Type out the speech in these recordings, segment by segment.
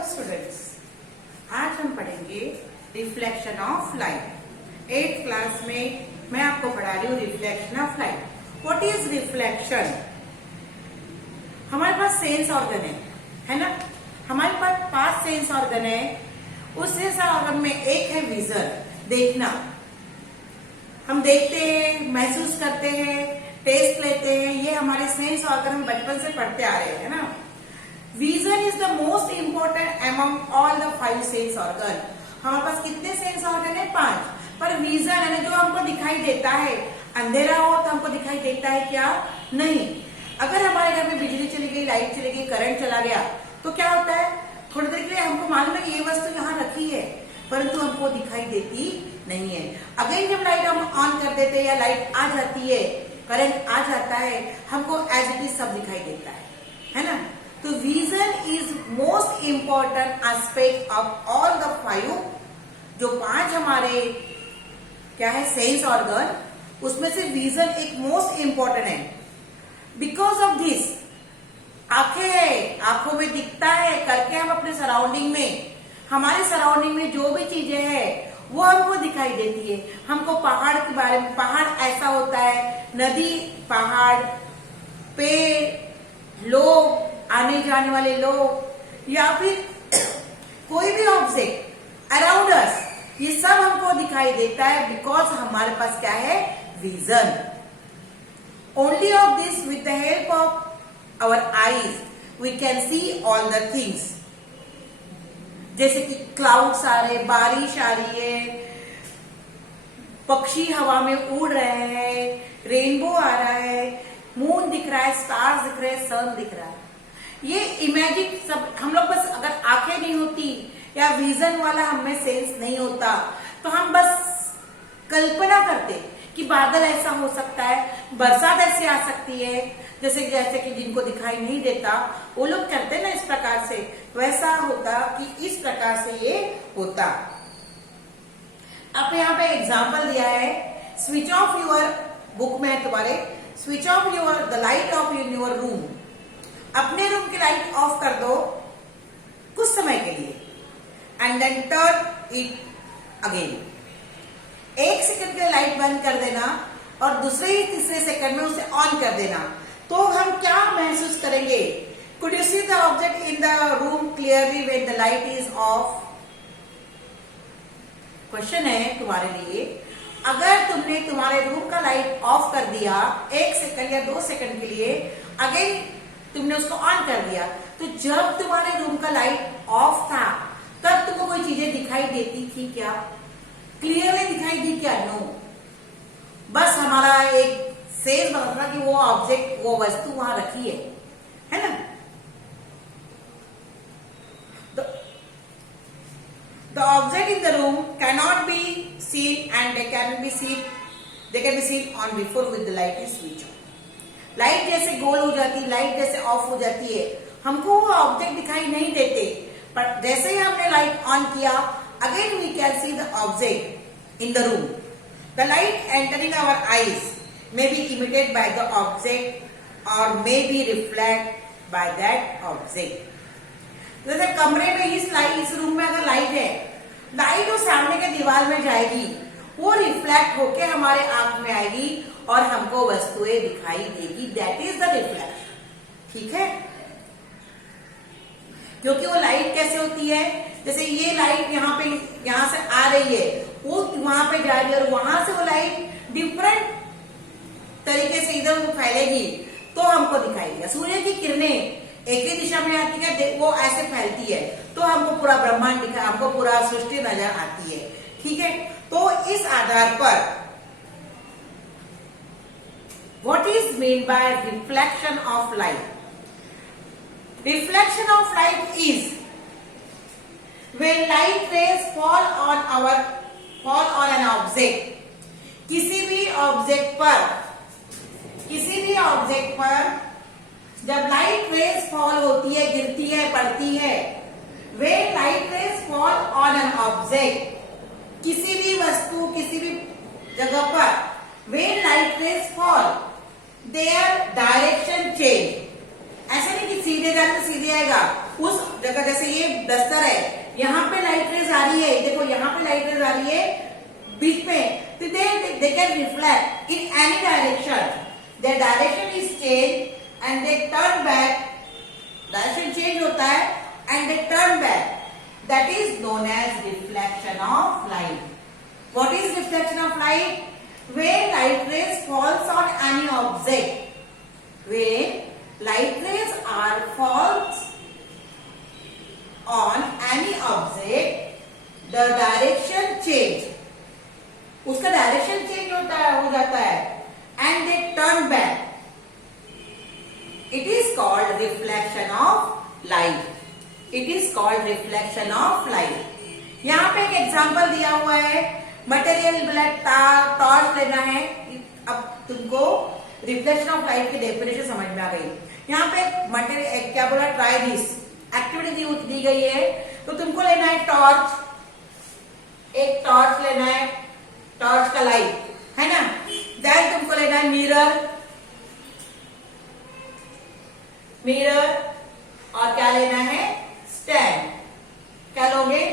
Hello students, आज हम पढ़ेंगे reflection of light. 8th class में मैं आपको पढ़ा रही हूँ reflection of light. What is reflection? हमारे पास सेंस ऑर्गन है ना? हमारे पास 5 सेंस ऑर्गन है। उस सेंस ऑर्गन में एक है विजन, देखना। हम देखते हैं, महसूस करते हैं, टेस्ट लेते हैं, ये हमारे सेंस ऑर्गन हम बचपन से पढ़ते आ रहे हैं ना। Vision is the most important among all the 5 sense organ. हमारे पास कितने सेंस ऑर्गन है? 5। पर विजन है ना, जो हमको दिखाई देता है, अंधेरा हो तो हमको दिखाई देता है क्या? नहीं। अगर हमारे घर में बिजली चली गई, लाइट चली गई, करंट चला गया तो क्या होता है? थोड़ी देर के लिए हमको मालूम है ये वस्तु यहाँ रखी है, परंतु हमको दिखाई देती नहीं है। अगर जब लाइट हम ऑन कर देते हैं या लाइट आ जाती है, करंट आ जाता है, हमको एज इट इज सब दिखाई देता है ना? तो vision is most important aspect of all the 5, जो 5 हमारे क्या है सेंस ऑर्गन, उसमें से विजन एक मोस्ट इंपॉर्टेंट है। बिकॉज ऑफ दिस, आंखें है, आंखों में दिखता है करके हम अपने सराउंडिंग में, हमारे सराउंडिंग में जो भी चीजें हैं वो हमको दिखाई देती है। हमको पहाड़ के बारे में, पहाड़ ऐसा होता है, नदी, पहाड़, पेड़, लोग, आने जाने वाले लोग, या फिर कोई भी ऑब्जेक्ट अराउंड अस, ये सब हमको दिखाई देता है बिकॉज हमारे पास क्या है? Vision. Only of this, with the help of our eyes we can see all the things. जैसे कि क्लाउड्स आ रहे, बारिश आ रही है, पक्षी हवा में उड़ रहे हैं, रेनबो आ रहा है, मून दिख रहा है, स्टार्स दिख रहे हैं, सन दिख रहा है। ये इमेजिन सब हम लोग, बस अगर आंखें नहीं होती या विजन वाला हमें सेंस नहीं होता तो हम बस कल्पना करते कि बादल ऐसा हो सकता है, बरसात ऐसे आ सकती है, जैसे कि जिनको दिखाई नहीं देता वो लोग करते ना इस प्रकार से, वैसा होता कि इस प्रकार से ये होता। अब यहाँ पे एग्जाम्पल दिया है, स्विच ऑफ योर, बुक में है तुम्हारे, switch off your the light off in your room. अपने रूम की लाइट ऑफ कर दो कुछ समय के लिए, and then turn it again. 1 second के लिए लाइट बंद कर देना और दूसरे ही तीसरे सेकंड में उसे ऑन कर देना, तो हम क्या महसूस करेंगे? Could you see the object in the room clearly when the light is of? Question है तुम्हारे लिए, अगर तुमने तुम्हारे रूम का लाइट ऑफ कर दिया 1 सेकंड या 2 सेकंड के लिए, अगेन तुमने उसको ऑन कर दिया, तो जब तुम्हारे रूम का लाइट ऑफ था तब तुमको कोई चीजें दिखाई देती थी क्या? क्लियरली दिखाई दी क्या? नो। बस हमारा एक सेंस बना था कि वो ऑब्जेक्ट, वो वस्तु वहां रखी है ना? The object in the room cannot be seen and they can be seen on before with the light is switched on. Light जैसे गोल हो जाती, लाइट जैसे ऑफ हो जाती है, हमको वो ऑब्जेक्ट दिखाई नहीं देते, पर जैसे ही हमने लाइट ऑन किया, again we can see the object in the room. The light entering our eyes may be imitated by the object or may be reflected by that object. जैसे कमरे में इस रूम में अगर लाइट है, light वो सामने के दीवार में जाएगी, वो रिफ्लेक्ट होके हमारे आंख में आएगी और हमको वस्तुएं दिखाई देगी। That is the reflection. ठीक है? क्योंकि वो लाइट कैसे होती है, जैसे ये लाइट यहाँ से आ रही है, वो वहां पे जा रही है और वहां से वो लाइट डिफरेंट तरीके से इधर वो फैलेगी तो हमको दिखाई देगा। सूर्य की किरणें एक ही दिशा में आती है, वो ऐसे फैलती है तो हमको पूरा ब्रह्मांड दिखा, हमको पूरा सृष्टि नजर आती है। ठीक है? तो इस आधार पर what is mean by reflection of light? Reflection of light is when light rays fall on an object. किसी भी ऑब्जेक्ट पर जब लाइट रेज फॉल होती है, गिरती है, पड़ती है, when light rays fall on an object, किसी भी वस्तु, किसी भी जगह पर, when light rays fall, their direction change. ऐसा नहीं कि सीधे जाने तो सीधे आएगा। उस जगह जैसे ये डस्टर है, यहाँ पे लाइट रेज आ रही है, देखो यहाँ पे लाइट रेज आ रही है बीच में, तो they can reflect in any direction, their direction is change and they turn back, direction change होता है and they turn back, that is known as reflection of light. What is reflection of light? When light rays falls on any object, when light rays are falls on any object, the direction change, उसका direction change होता है, हो जाता है, and they turn back. It is called reflection of light. It is called reflection of light. यहाँ पे एक example दिया हुआ है, मटेरियल ब्लैक टॉर्च लेना है। अब तुमको रिफ्लेक्शन ऑफ लाइट की डेफिनेशन समझ में आ गई। यहाँ पे मटेरियल क्या बोला, ट्राई दिस एक्टिविटी दी गई है, तो तुमको लेना है टॉर्च, एक टॉर्च लेना है, टॉर्च का लाइट है ना, देन तुमको लेना है मिरर, मिरर और क्या लेना है, स्टैंड। क्या लोगे,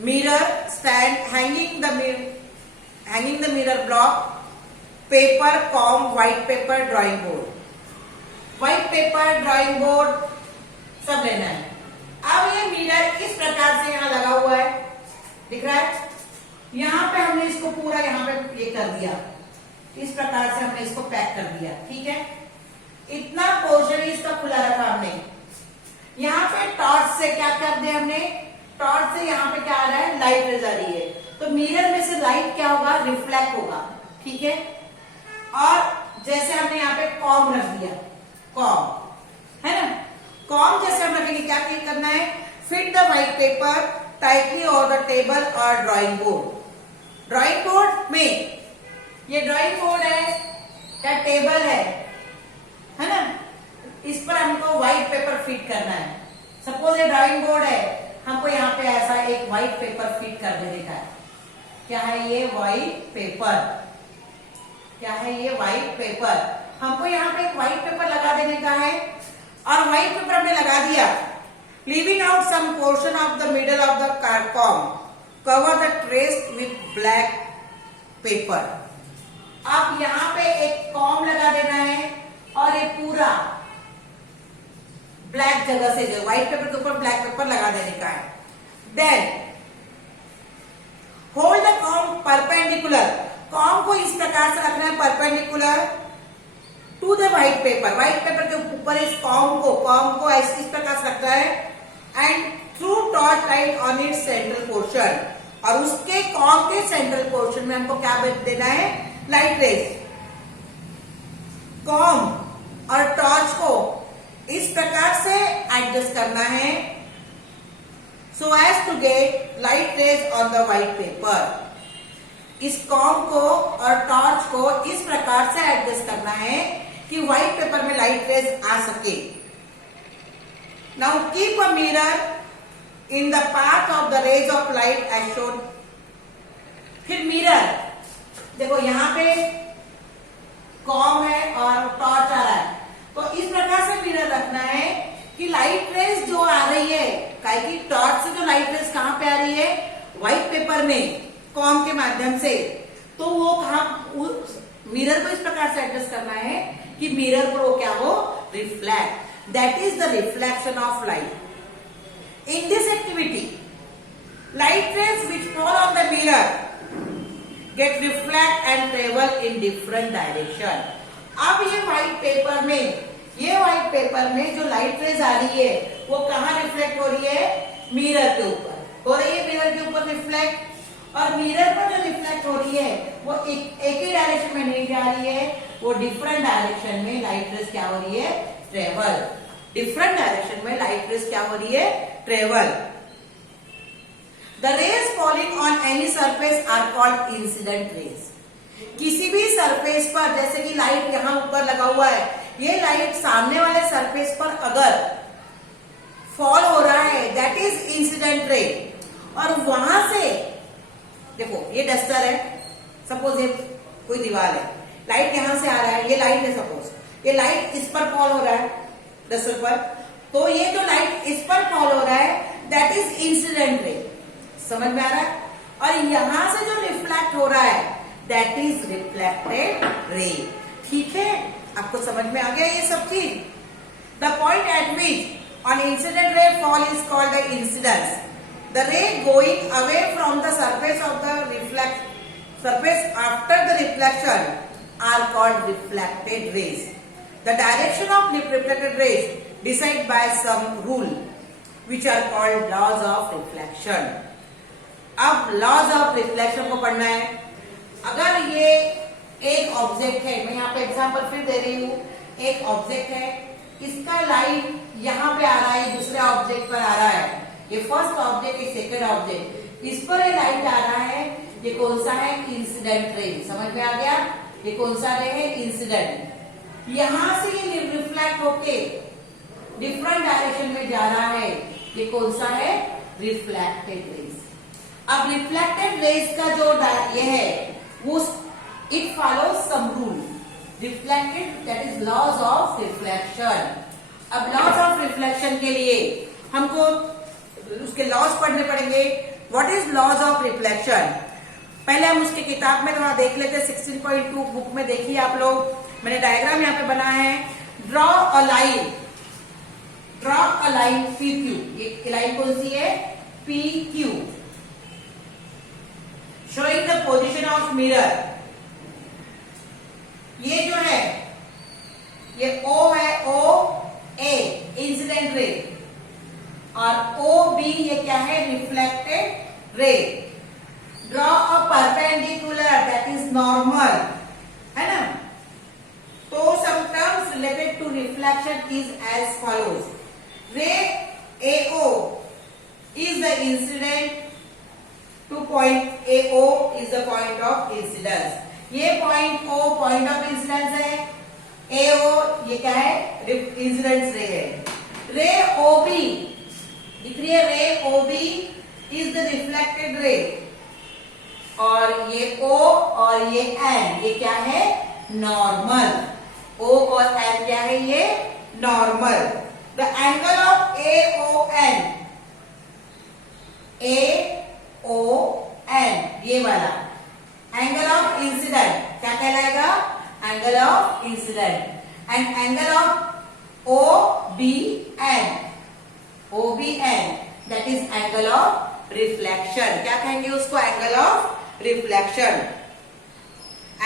mirror, stand, hanging the mirror block, paper, com, white paper, drawing board, white paper, drawing board सब लेना है। अब ये मिरर इस प्रकार से यहाँ लगा हुआ है, दिख रहा है, यहाँ पे हमने इसको पूरा यहाँ पे ये कर दिया, इस प्रकार से हमने इसको पैक कर दिया, ठीक है। इतना पोर्शन इसका खुला रखा हमने। यहाँ पे टॉर्च से क्या कर दिया हमने, टॉर्च से यहाँ पे क्या आ रहा है, लाइट रेज आ रही है, तो मिरर में से लाइट क्या होगा, रिफ्लेक्ट होगा, ठीक है। और जैसे हमने यहाँ पे कॉम रख दिया, कॉम है ना, कॉम जैसे हम रखेंगे, क्या करना है, fit the white paper tightly on the table और ड्राइंग बोर्ड। ड्राइंग बोर्ड में, ये ड्राइंग बोर्ड है या टेबल है ना, इस पर हमको व्हाइट पेपर फिट करना है। सपोज ये ड्राइंग बोर्ड है, हमको यहाँ पे ऐसा एक व्हाइट पेपर फिट कर देने का है। क्या है ये, व्हाइट पेपर, क्या है ये, व्हाइट पेपर। हमको यहाँ पे एक व्हाइट पेपर लगा देने का है, और व्हाइट पेपर हमने लगा दिया, leaving out some portion of the middle of the comb, cover the trace with black paper. अब यहाँ पे एक कॉम लगा देना है, और ये पूरा ब्लैक जगह से, जो व्हाइट पेपर के ऊपर ब्लैक पेपर लगा देने का है। Then hold the comb perpendicular, comb को इस प्रकार से रखना है perpendicular to the white paper, white paper के ऊपर इस कॉम को इस प्रकार से रखना है, and through torch light on it central portion, और उसके कॉम के सेंट्रल पोर्शन में हमको क्या देना है, लाइट रेज। कॉम और टॉर्च को इस प्रकार से एडजस्ट करना है, so as to get light rays on the white paper. इस कॉम को और टॉर्च को इस प्रकार से एडजस्ट करना है कि व्हाइट पेपर में लाइट रेज आ सके। Now keep a mirror in the path of the rays of light as shown. फिर मिरर, देखो यहाँ पे कॉम है और टॉर्च आ रहा है, तो इस प्रकार से मिरर रखना है कि लाइट रेज जो आ रही है, कि टॉर्च से जो लाइट रेज कहां पे आ रही है, व्हाइट पेपर में कॉम के माध्यम से, तो वो मिरर को इस प्रकार से एडजस्ट करना है कि मिरर पर वो क्या हो, reflect, that is the reflection of light. In this activity light rays which fall on the mirror get reflect and travel in different direction. अब ये व्हाइट पेपर में जो लाइट रेज आ रही है, वो कहाँ रिफ्लेक्ट हो रही है, मिरर के ऊपर हो रही है, मिरर के ऊपर रिफ्लेक्ट। और मिरर पर जो रिफ्लेक्ट हो रही है वो एक ही डायरेक्शन में नहीं जा रही है, वो डिफरेंट डायरेक्शन में लाइट रेज क्या हो रही है, ट्रेवल। डिफरेंट डायरेक्शन में लाइट रेज क्या हो रही है, travel. The rays falling on any surface are called incident rays. किसी भी सरफेस पर, जैसे कि लाइट यहाँ ऊपर लगा हुआ है, ये लाइट सामने वाले सरफेस पर अगर फॉल हो रहा है, दैट इज इंसिडेंट रे। और वहां से देखो, ये डस्टर है, सपोज ये कोई दीवार है, लाइट यहां से आ रहा है, ये लाइट है, सपोज ये लाइट इस पर फॉल हो रहा है, दरअसल पर, तो ये जो लाइट इस पर फॉल हो रहा है दैट इज इंसिडेंट रे। समझ में आ रहा है? और यहां से जो रिफ्लेक्ट हो रहा है दैट इज रिफ्लेक्टेड रे। ठीक है, आपको समझ में आ गया ये सब चीज? The point eight which on incident ray fall is called the incidence. The रे going away from the surface of the reflect surface after the reflection are called reflected rays. The direction of reflected rays decided by some rule which are called laws of reflection. अब laws of reflection को पढ़ना है। अगर ये एक object है, मैं यहाँ पे एग्जांपल फिर दे रही हूँ, एक ऑब्जेक्ट है, इसका लाइट यहाँ पे आ रहा है, दूसरे ऑब्जेक्ट पर आ रहा है, ये फर्स्ट ऑब्जेक्ट, ये सेकेंड ऑब्जेक्ट, इस पर ये लाइट आ रहा है, ये कौन सा है? Incident ray. समझ में आ गया? ये कौन सा रे है? इंसिडेंट। यहां से ये रिफ्लेक्ट होके डिफरेंट डायरेक्शन में जा रहा है, ये कौन सा है? Reflected rays. अब रिफ्लेक्टेड रेज का जो ये है वो it follows some rule. Reflected that is laws of reflection. अब लॉज ऑफ रिफ्लेक्शन के लिए हमको उसके लॉज पढ़ने पड़ेंगे। What is laws of reflection? पहले हम उसकी किताब में थोड़ा देख लेते हैं। 16.2 बुक में देखिए आप लोग, मैंने डायग्राम यहाँ पे बनाया है। Draw a line, draw a line P Q. ये लाइन कौन सी है? P Q. Showing the position of mirror. ये जो है ये ओ है, ओ ए इंसिडेंट रे, और ओ बी ये क्या है? Reflected ray. Draw a perpendicular that is normal, है ना? तो some terms related to reflection is as follows. Ray AO is the incident to point AO is the point of incidence. ये point O point of incidence है, AO ये क्या है? Incidence रे है। रे OB दिख रही है, रे OB is the reflected ray, और ये O और ये N ये क्या है? नॉर्मल। O और N क्या है? ये normal. The angle of AON, AON ये वाला एंगल ऑफ इंसिडेंट क्या कहलाएगा? Angle of incident. And angle of OBN, OBN that is angle of reflection. क्या कहेंगे उसको? Angle of reflection.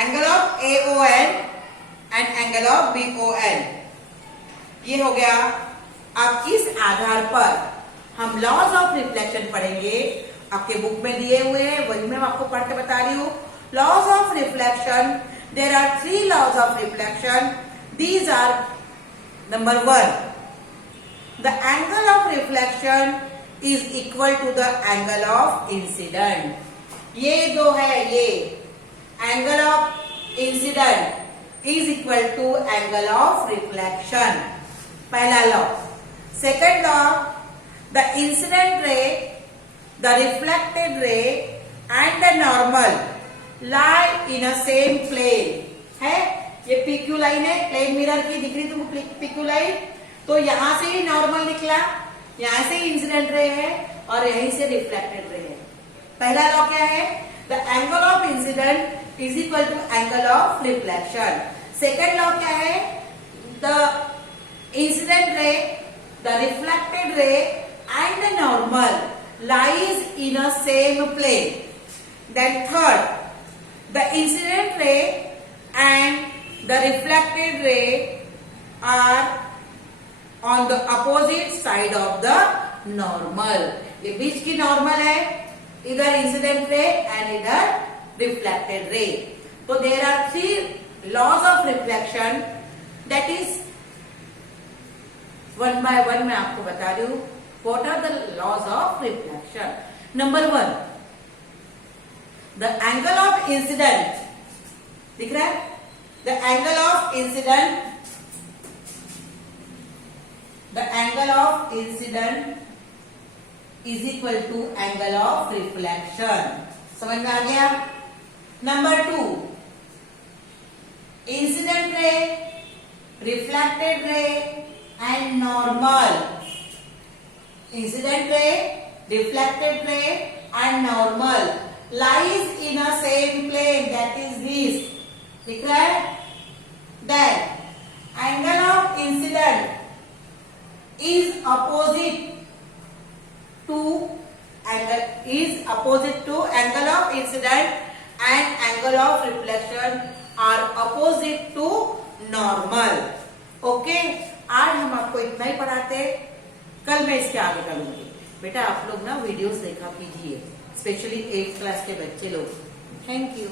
Angle of AON and angle of BON ये हो गया। अब इस आधार पर हम लॉज ऑफ रिफ्लेक्शन पढ़ेंगे। आपके बुक में दिए हुए हैं, वही मैं आपको पढ़ के बता रही हूँ। Laws of reflection, there are 3 laws of reflection. These are number 1, the angle of reflection is equal to the angle of incidence. ये जो है ये angle of incident is equal to angle of reflection, पहला law. Second law, the incident ray, the reflected ray and the normal lie in a same plane है। ये PQ line है, plane mirror की दिख रही तुमको PQ लाइन, तो यहां से ही नॉर्मल निकला, यहां से ही इंसिडेंट रे है और यहीं से रिफ्लेक्टेड रे है। पहला लॉ क्या है? The angle of incident is equal to angle of reflection. Second law क्या है? The incident ray, the reflected ray and the normal lies in a same plane. Then third, the incident ray and the reflected ray are on the opposite side of the normal. ये बीच की normal है, इधर incident ray and इधर reflected ray. तो there are 3 laws of reflection, that is 1 by 1 मैं आपको बता रही हूँ। What are the laws of reflection? Number 1, the angle of incident दिख रहा है? The angle of incident, the angle of incident is equal to angle of reflection. समझ में आ गया? Number 2, incident ray, reflected ray and normal. Incident ray, reflected ray and normal lies in a same plane, that is this. दिख रहा है? Then angle of incident is opposite to angle of incident and angle of reflection are opposite to normal. Okay, आज हम आपको इतना ही पढ़ाते, कल मैं इसके आगे करूंगी। बेटा आप लोग ना वीडियोस देखा कीजिए, स्पेशली 8th क्लास के बच्चे लोग। Thank you.